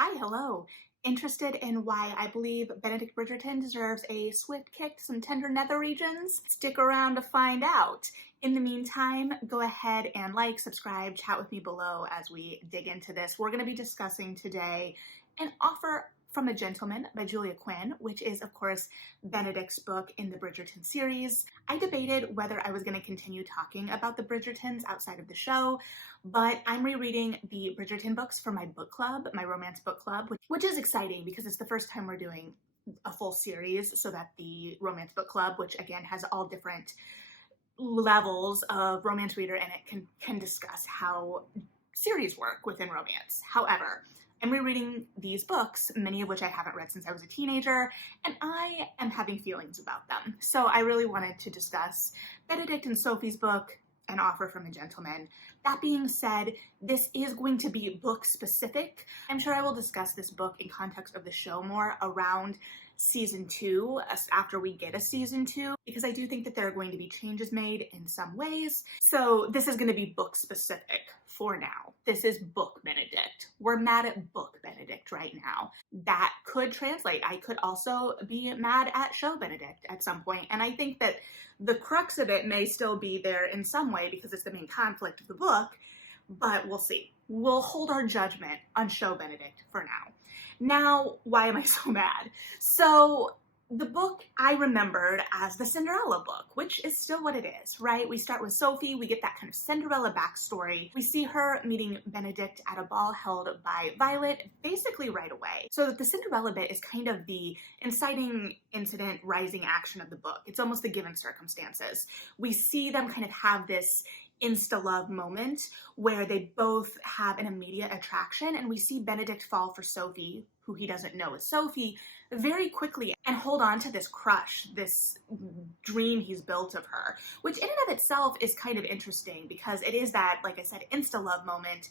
Hi, hello. Interested in why I believe Benedict Bridgerton deserves a swift kick to some tender nether regions? Stick around to find out. In the meantime, go ahead and like, subscribe, chat with me below as we dig into this. We're going to be discussing today An Offer from a Gentleman by Julia Quinn, which is, of course, Benedict's book in the Bridgerton series. I debated whether I was going to continue talking about the Bridgertons outside of the show, but I'm rereading the Bridgerton books for my book club, my romance book club, which is exciting because it's the first time we're doing a full series so that the romance book club, which again has all different levels of romance reader in it, can discuss how series work within romance. However, I'm rereading these books, many of which I haven't read since I was a teenager, and I am having feelings about them. So I really wanted to discuss Benedict and Sophie's book, An Offer from a Gentleman. That being said, this is going to be book specific. I'm sure I will discuss this book in context of the show more around season 2, after we get a season 2, because I do think that there are going to be changes made in some ways. So this is going to be book specific for now. This is book Benedict. We're mad at book Benedict right now. That could translate. I could also be mad at show Benedict at some point, and I think that the crux of it may still be there in some way because it's the main conflict of the book, but we'll see. We'll hold our judgment on show Benedict for now. Now, why am I so mad? So the book I remembered as the Cinderella book, which is still what it is, right? We start with Sophie, we get that kind of Cinderella backstory. We see her meeting Benedict at a ball held by Violet basically right away. So the Cinderella bit is kind of the inciting incident, rising action of the book. It's almost the given circumstances. We see them kind of have this insta-love moment where they both have an immediate attraction, and we see Benedict fall for Sophie, who he doesn't know is Sophie, very quickly and hold on to this crush, this dream he's built of her, which in and of itself is kind of interesting because it is that, like I said, insta-love moment.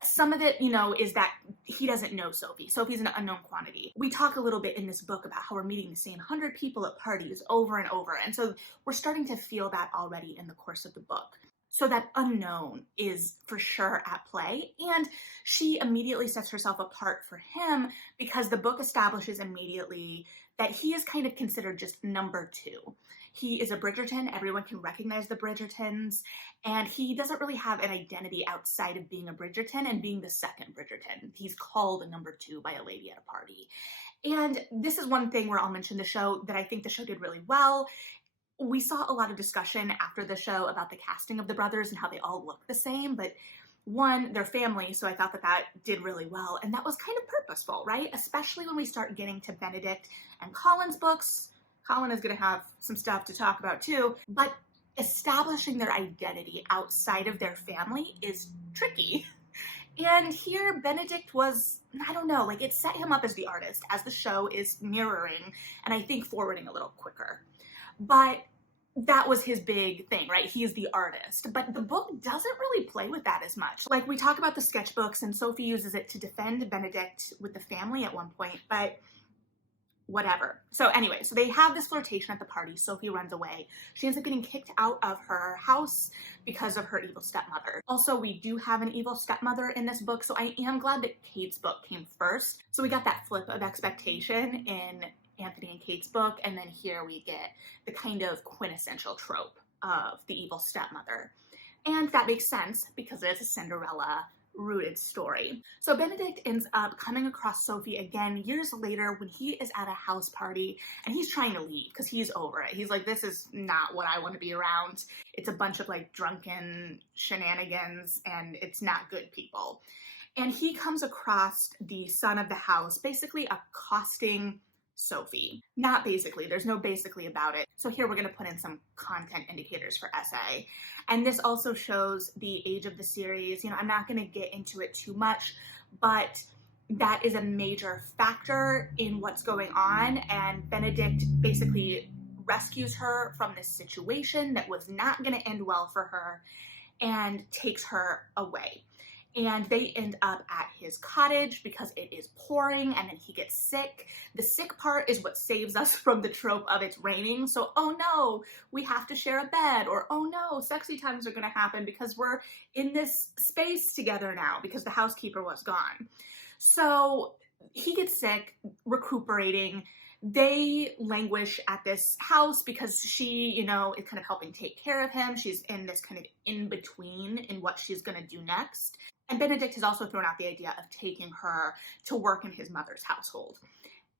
Some of it, is that he doesn't know Sophie. Sophie's an unknown quantity. We talk a little bit in this book about how we're meeting the same 100 people at parties over and over. And so we're starting to feel that already in the course of the book. So that unknown is for sure at play. And she immediately sets herself apart for him because the book establishes immediately that he is kind of considered just number 2. He is a Bridgerton. Everyone can recognize the Bridgertons. And he doesn't really have an identity outside of being a Bridgerton and being the second Bridgerton. He's called a number 2 by a lady at a party. And this is one thing where I'll mention the show that I think the show did really well. We saw a lot of discussion after the show about the casting of the brothers and how they all look the same, but one, they're family, so I thought that did really well, and that was kind of purposeful, right? Especially when we start getting to Benedict and Colin's books. Colin is going to have some stuff to talk about too, but establishing their identity outside of their family is tricky. And here Benedict was, I don't know, it set him up as the artist, as the show is mirroring, and I think forwarding a little quicker. But that was his big thing, right? He's the artist. But the book doesn't really play with that as much. We talk about the sketchbooks, and Sophie uses it to defend Benedict with the family at one point, but whatever. So anyway, so they have this flirtation at the party. Sophie runs away. She ends up getting kicked out of her house because of her evil stepmother. Also, we do have an evil stepmother in this book, so I am glad that Kate's book came first. So we got that flip of expectation in Anthony and Kate's book, and then here we get the kind of quintessential trope of the evil stepmother. And that makes sense because it's a Cinderella rooted story. So Benedict ends up coming across Sophie again years later when he is at a house party and he's trying to leave because he's over it. He's like, this is not what I want to be around. It's a bunch of drunken shenanigans and it's not good people. And he comes across the son of the house basically accosting Sophie. Not basically, there's no basically about it. So here we're going to put in some content indicators for essay. And this also shows the age of the series. I'm not going to get into it too much, but that is a major factor in what's going on. And Benedict basically rescues her from this situation that was not going to end well for her and takes her away. And they end up at his cottage because it is pouring and then he gets sick. The sick part is what saves us from the trope of it's raining. So, oh no, we have to share a bed, or oh no, sexy times are gonna happen because we're in this space together now because the housekeeper was gone. So he gets sick, recuperating. They languish at this house because she, is kind of helping take care of him. She's in this kind of in between in what she's going to do next. And Benedict has also thrown out the idea of taking her to work in his mother's household.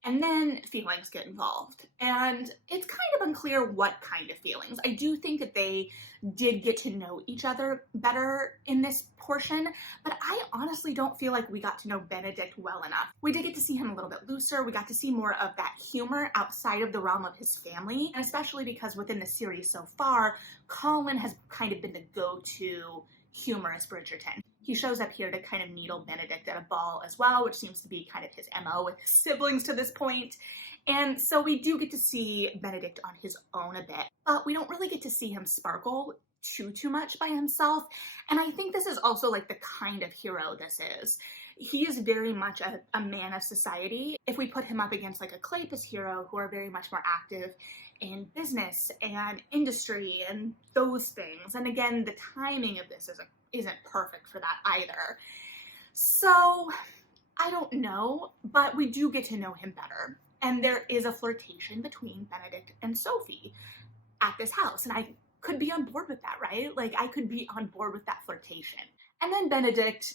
And then feelings get involved. And it's kind of unclear what kind of feelings. I do think that they did get to know each other better in this portion, but I honestly don't feel like we got to know Benedict well enough. We did get to see him a little bit looser. We got to see more of that humor outside of the realm of his family, and especially because within the series so far, Colin has kind of been the go-to humorous Bridgerton. He shows up here to kind of needle Benedict at a ball as well, which seems to be kind of his MO with his siblings to this point. And so we do get to see Benedict on his own a bit, but we don't really get to see him sparkle too much by himself. And I think this is also like the kind of hero this is. He is very much a man of society. If we put him up against like a Cleopus hero who are very much more active in business and industry and those things. And again, the timing of this isn't perfect for that either. So I don't know, but we do get to know him better. And there is a flirtation between Benedict and Sophie at this house. And I could be on board with that, right? Like I could be on board with that flirtation. And then Benedict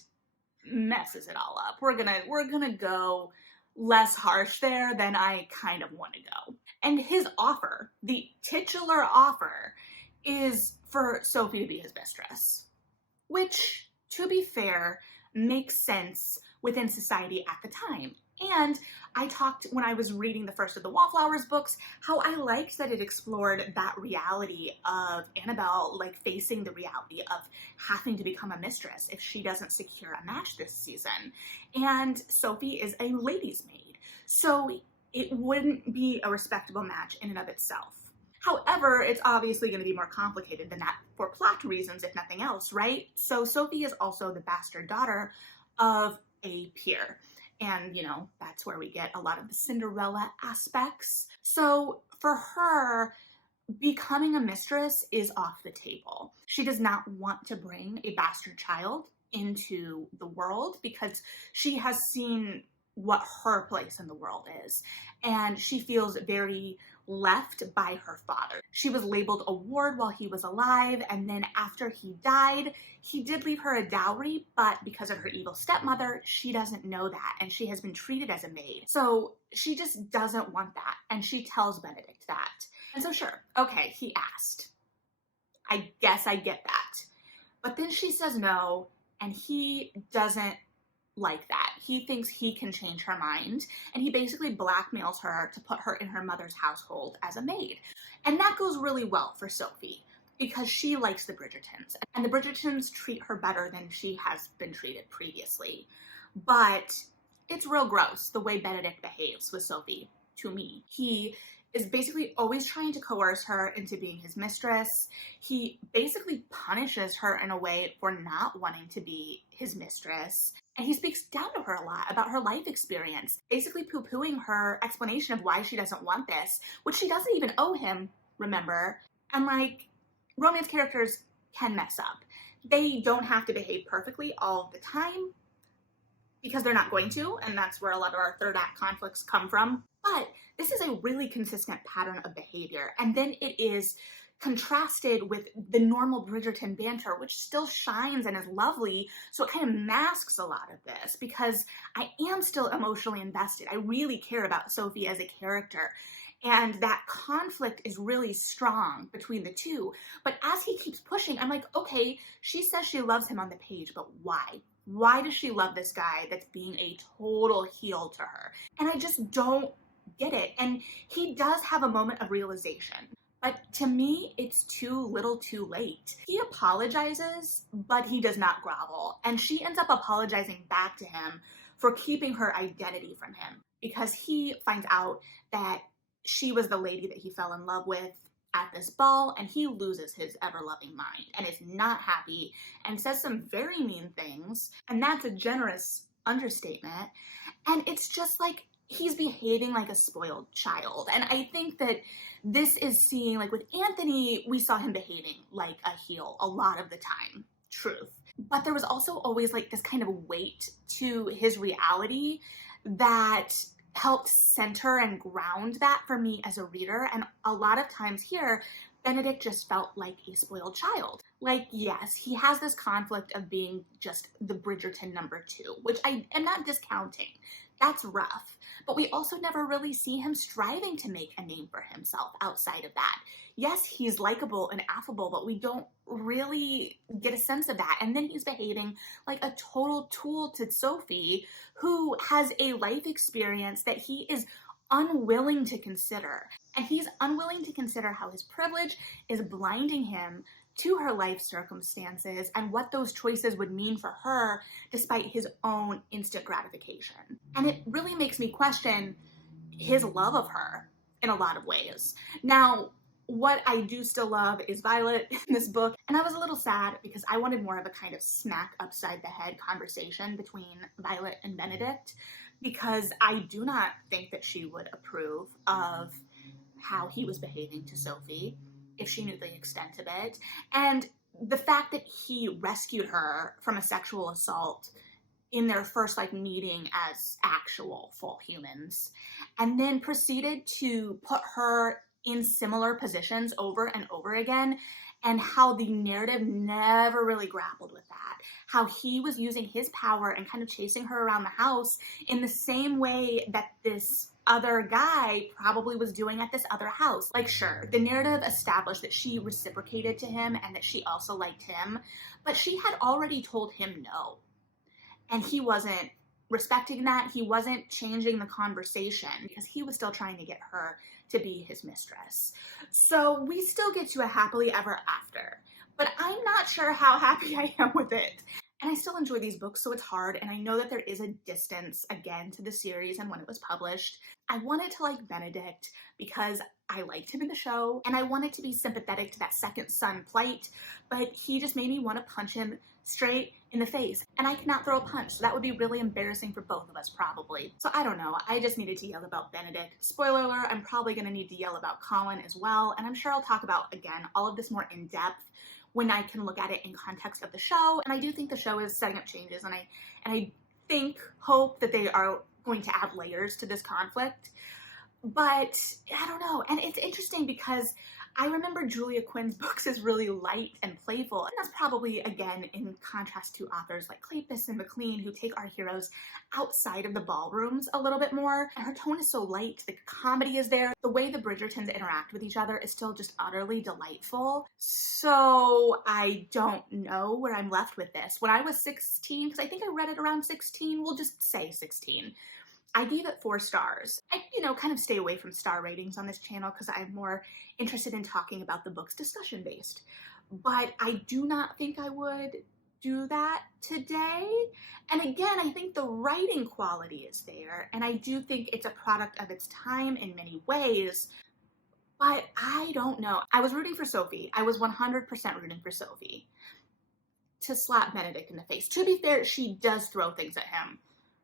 messes it all up. We're gonna go less harsh there than I kind of want to go. And his offer, the titular offer, is for Sophie to be his mistress, which, to be fair, makes sense within society at the time. And I talked, when I was reading the first of the Wallflowers books, how I liked that it explored that reality of Annabelle, like facing the reality of having to become a mistress if she doesn't secure a match this season. And Sophie is a lady's maid, so it wouldn't be a respectable match in and of itself. However, it's obviously going to be more complicated than that for plot reasons, if nothing else, right? So Sophie is also the bastard daughter of a peer. And, that's where we get a lot of the Cinderella aspects. So for her, becoming a mistress is off the table. She does not want to bring a bastard child into the world because she has seen what her place in the world is. And she feels very left by her father. She was labeled a ward while he was alive, and then after he died, he did leave her a dowry, but because of her evil stepmother, she doesn't know that, and she has been treated as a maid. So she just doesn't want that, and she tells Benedict that. And so sure, okay, he asked. I guess I get that. But then she says no, and he doesn't like that. He thinks he can change her mind, and he basically blackmails her to put her in her mother's household as a maid. And that goes really well for Sophie because she likes the Bridgertons, and the Bridgertons treat her better than she has been treated previously. But it's real gross the way Benedict behaves with Sophie, to me. He is basically always trying to coerce her into being his mistress. He basically punishes her in a way for not wanting to be his mistress. And he speaks down to her a lot about her life experience, basically poo-pooing her explanation of why she doesn't want this, which she doesn't even owe him, remember? And like, romance characters can mess up. They don't have to behave perfectly all the time because they're not going to, and that's where a lot of our third act conflicts come from. But this is a really consistent pattern of behavior. And then it is contrasted with the normal Bridgerton banter, which still shines and is lovely. So it kind of masks a lot of this because I am still emotionally invested. I really care about Sophie as a character. And that conflict is really strong between the two. But as he keeps pushing, I'm like, okay, she says she loves him on the page, but why? Why does she love this guy that's being a total heel to her? And I just don't get it. And he does have a moment of realization. But to me, it's too little too late. He apologizes, but he does not grovel. And she ends up apologizing back to him for keeping her identity from him because he finds out that she was the lady that he fell in love with at this ball, and he loses his ever-loving mind and is not happy and says some very mean things, and that's a generous understatement. And it's just like he's behaving like a spoiled child. And I think that this is seeing, like with Anthony, we saw him behaving like a heel a lot of the time. Truth. But there was also always like this kind of weight to his reality that helped center and ground that for me as a reader. And a lot of times here, Benedict just felt like a spoiled child. Like, yes, he has this conflict of being just the Bridgerton #2, which I am not discounting. That's rough. But we also never really see him striving to make a name for himself outside of that. Yes, he's likable and affable, but we don't really get a sense of that. And then he's behaving like a total tool to Sophie, who has a life experience that he is unwilling to consider. And he's unwilling to consider how his privilege is blinding him to her life circumstances and what those choices would mean for her despite his own instant gratification. And it really makes me question his love of her in a lot of ways. Now, what I do still love is Violet in this book, and I was a little sad because I wanted more of a kind of smack upside the head conversation between Violet and Benedict, because I do not think that she would approve of how he was behaving to Sophie if she knew the extent of it. And the fact that he rescued her from a sexual assault in their first like meeting as actual full humans, and then proceeded to put her in similar positions over and over again, and how the narrative never really grappled with that. How he was using his power and kind of chasing her around the house in the same way that this other guy probably was doing at this other house. Like, sure, the narrative established that she reciprocated to him and that she also liked him, but she had already told him no. And he wasn't respecting that. He wasn't changing the conversation because he was still trying to get her to be his mistress. So we still get to a happily ever after, but I'm not sure how happy I am with it. And I still enjoy these books, so it's hard, and I know that there is a distance, again, to the series and when it was published. I wanted to like Benedict because I liked him in the show, and I wanted to be sympathetic to that second son plight, but he just made me want to punch him straight in the face, and I cannot throw a punch, so that would be really embarrassing for both of us, probably. So I don't know, I just needed to yell about Benedict. Spoiler alert, I'm probably going to need to yell about Colin as well, and I'm sure I'll talk about, again, all of this more in depth when I can look at it in context of the show. And I do think the show is setting up changes, and I hope that they are going to add layers to this conflict. But I don't know, and it's interesting because I remember Julia Quinn's books as really light and playful, and that's probably, again, in contrast to authors like Kleypas and MacLean, who take our heroes outside of the ballrooms a little bit more. And her tone is so light, the comedy is there, the way the Bridgertons interact with each other is still just utterly delightful. So I don't know where I'm left with this. When I was 16, because I think I read it around 16, we'll just say 16, I gave it 4 stars. I, kind of stay away from star ratings on this channel because I'm more interested in talking about the books discussion based. But I do not think I would do that today. And again, I think the writing quality is there, and I do think it's a product of its time in many ways, but I don't know. I was rooting for Sophie. I was 100% rooting for Sophie to slap Benedict in the face. To be fair, she does throw things at him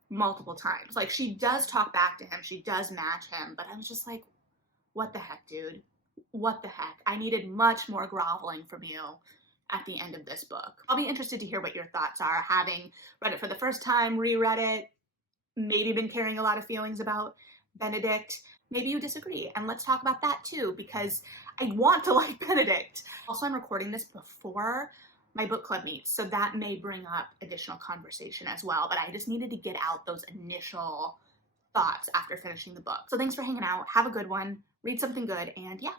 multiple times. Like, she does talk back to him, she does match him, but I was just like, what the heck, dude? What the heck? I needed much more groveling from you at the end of this book. I'll be interested to hear what your thoughts are, having read it for the first time, reread it, maybe been carrying a lot of feelings about Benedict. Maybe you disagree, and let's talk about that too, because I want to like Benedict. Also, I'm recording this before my book club meets, so that may bring up additional conversation as well, but I just needed to get out those initial thoughts after finishing the book. So thanks for hanging out, have a good one, read something good, and yeah,